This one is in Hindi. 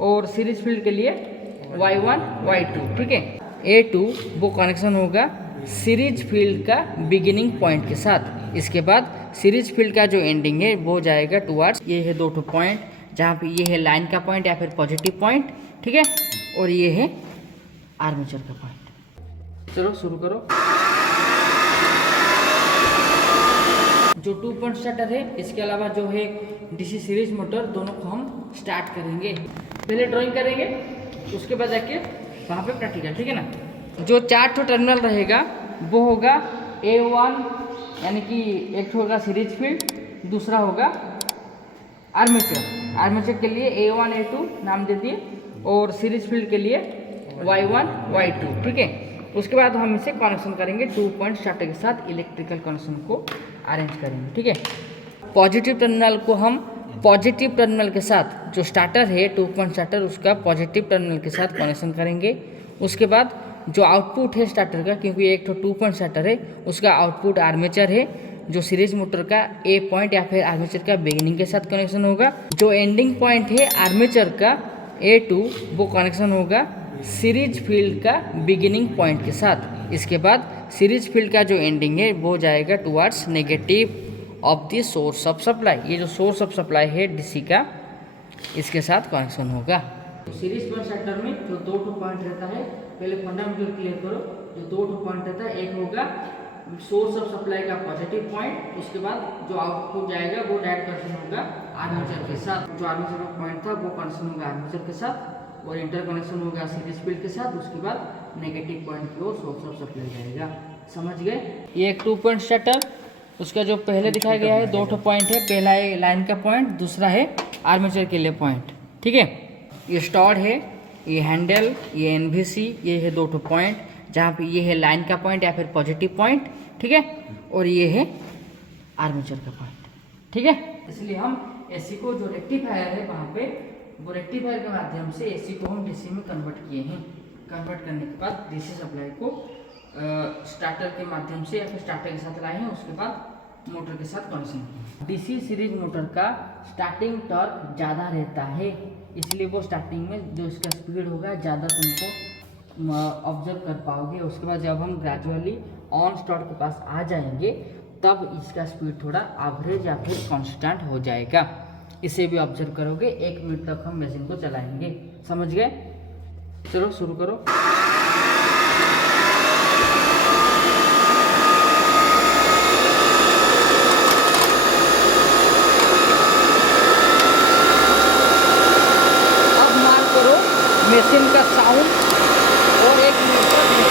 और सीरीज फील्ड के लिए Y1 Y2, ठीक है। A2 वो कनेक्शन होगा सीरीज फील्ड का बिगिनिंग पॉइंट के साथ। इसके बाद सीरीज फील्ड का जो एंडिंग है वो जाएगा टुवर्ड्स, ये है दो पॉइंट जहाँ पे ये है लाइन का पॉइंट या फिर पॉजिटिव पॉइंट, ठीक है, और ये है आर्मेचर का पॉइंट। चलो शुरू करो। जो 2 पॉइंट स्टार्टर है, इसके अलावा जो है डीसी सीरीज मोटर, दोनों को हम स्टार्ट करेंगे। पहले ड्राइंग करेंगे, उसके बाद जाके वहाँ पे प्रैक्टिकल, ठीक है ना। जो 4 टर्मिनल रहेगा वो होगा A1, यानी कि एक होगा सीरीज फील्ड, दूसरा होगा आर्मेचर। आर्मेचर के लिए A1 A2 नाम दे दिए, और सीरीज फील्ड के लिए Y1 Y2, ठीक है। उसके बाद हम इसे कनेक्शन करेंगे 2 पॉइंट स्टार्टर के साथ, इलेक्ट्रिकल कनेक्शन को अरेंज करेंगे, ठीक है। पॉजिटिव टर्मिनल को हम पॉजिटिव टर्मिनल के साथ, जो स्टार्टर है 2 पॉइंट स्टार्टर, उसका पॉजिटिव टर्मिनल के साथ कनेक्शन करेंगे। उसके बाद जो आउटपुट है स्टार्टर का, क्योंकि एक तो 2 पॉइंट स्टार्टर है, उसका आउटपुट आर्मेचर है, जो सीरीज मोटर का A पॉइंट या फिर आर्मेचर का बिगिनिंग के साथ कनेक्शन होगा। जो एंडिंग पॉइंट है आर्मेचर का A2, वो कनेक्शन होगा सीरीज फील्ड का बिगिनिंग पॉइंट के साथ। इसके बाद सीरीज फील्ड का जो एंडिंग है वो जाएगा towards negative of the source of supply. ये जो सोर्स ऑफ सप्लाई है डीसी का, इसके साथ कनेक्शन होगा। सीरीज पॉइंट स्टार्टर में जो 2 पॉइंट रहता है, पहले फंडामेंटल क्लियर करो। जो 2 पॉइंट रहता है, एक होगा सोर्स ऑफ सप्लाई का पॉजिटिव पॉइंट, उसके बाद जो आउटपुट जाएगा वो डायरेक्ट कनेक्शन होगा आर्मेचर के साथ। जो आर्मेचर का पॉइंट था वो कनेक्शन होगा आर्मेचर के साथ, और इंटर कनेक्शन होगा सीरीज फील्ड के साथ। उसके बाद नेगेटिव पॉइंट की ओर सोर्स ऑफ सप्लाई जाएगा। समझ गए। ये एक 2 पॉइंट स्टार्टर, उसका जो पहले दिखाया गया है 2 पॉइंट है। पहला है लाइन का पॉइंट, दूसरा है आर्मेचर के लिए पॉइंट, ठीक है। ये स्टॉड है, ये हैंडल, ये एनवीसी, ये है 2 पॉइंट, जहाँ पे ये है लाइन का पॉइंट या फिर पॉजिटिव पॉइंट, ठीक है, और ये है आर्मेचर का पॉइंट, ठीक है। इसलिए हम एसी को जो रेक्टिफायर है वहाँ पे, वो रेक्टिफायर के माध्यम से एसी को हम डीसी में कन्वर्ट किए हैं। कन्वर्ट करने के बाद डीसी सप्लाई को स्टार्टर के माध्यम से या फिर स्टार्टर के साथ लाए हैं, उसके बाद मोटर के साथ कनेक्शन किए। डीसी सीरीज मोटर का स्टार्टिंग टॉर्क ज़्यादा रहता है, इसलिए वो स्टार्टिंग में जो इसका स्पीड होगा ज़्यादा तुमको ऑब्जर्व कर पाओगे। उसके बाद जब हम ग्रेजुअली ऑन स्टार्ट के पास आ जाएंगे, तब इसका स्पीड थोड़ा एवरेज या फिर कांस्टेंट हो जाएगा। इसे भी ऑब्जर्व करोगे। 1 मिनट तक हम मशीन को चलाएंगे। समझ गए। चलो शुरू करो। अब मार करो मशीन का साउंड, और 1 मिनट तक